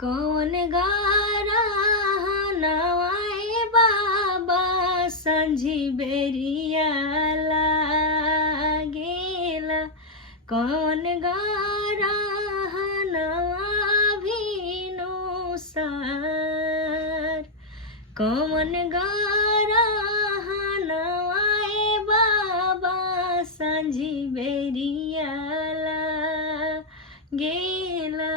कौन गारा नवाए बाबा संझी बेरिया लागेला। कौन गारा नवा भीनु सार। कौन गारा नवाए बाबा संझी बेरिया लागेला।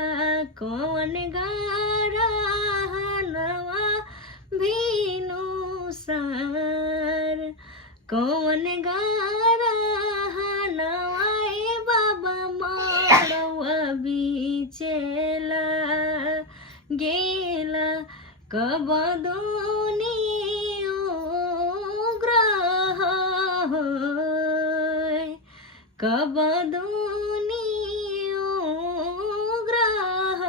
कौन गारा नवा भीनु सार। कौन गारा नवाए बाबा माड़वा बीचेला गेला। कब दुनियो ग्रह होय। कब दुनियो ग्रह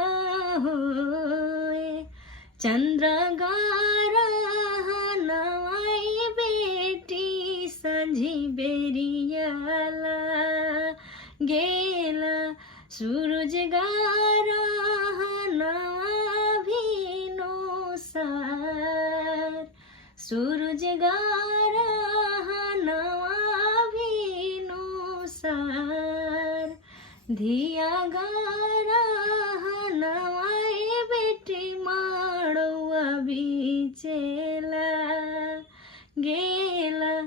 होय। चंद्र गारा नवाई बेटी संझी बेरिया गेला। सूरज गारा नवा भीनु सार। सूरज गारा नवा भीनु सार। धिया गारा नवाई बेटी माड़वा बीचेला गेला।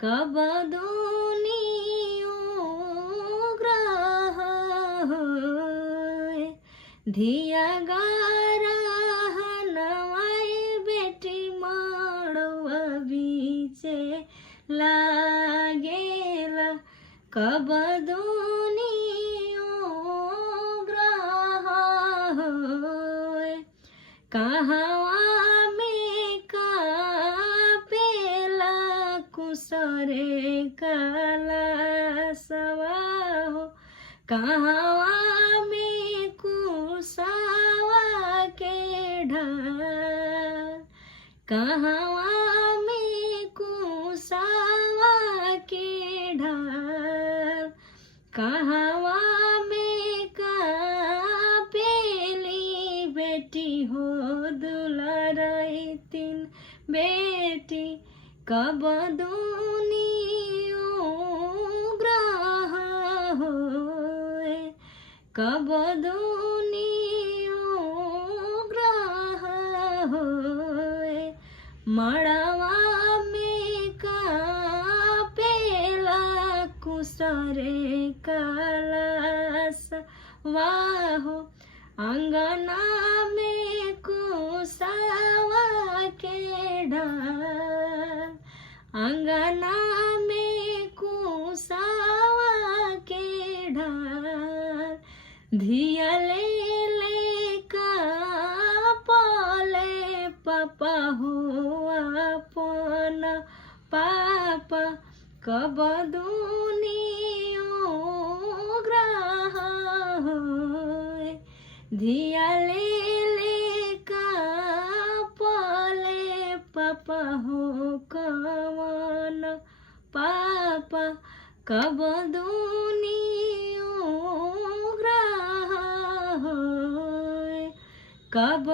कब दुनियो ग्रह होय। धिया गारा नवाई बेटी माड़वा बीचेला गेला। कब दुनियो ग्रह होय। कहवा में कापेला कुसरे काला सवा हो। कहवा में कुसावा के ढाल। कहवा में कुसावा के ढाल। कहवा में कापेली बेटी हो दुलाराई तीन बेटी। कब दुनियो ग्रह होय। कब दुनियो ग्रह होय। मड़वा में कापेला कुसरे कलश वाहो। अंगना में कुसावा के ढाल। अंगना में कुसावा के ढाल। धिया ले का पाले पापा हो अपन पापा। कब दुनियो ग्रह होय। धिया ले का पाले पापा हो कवन पापा। कब दुनियो ग्रह होय। कब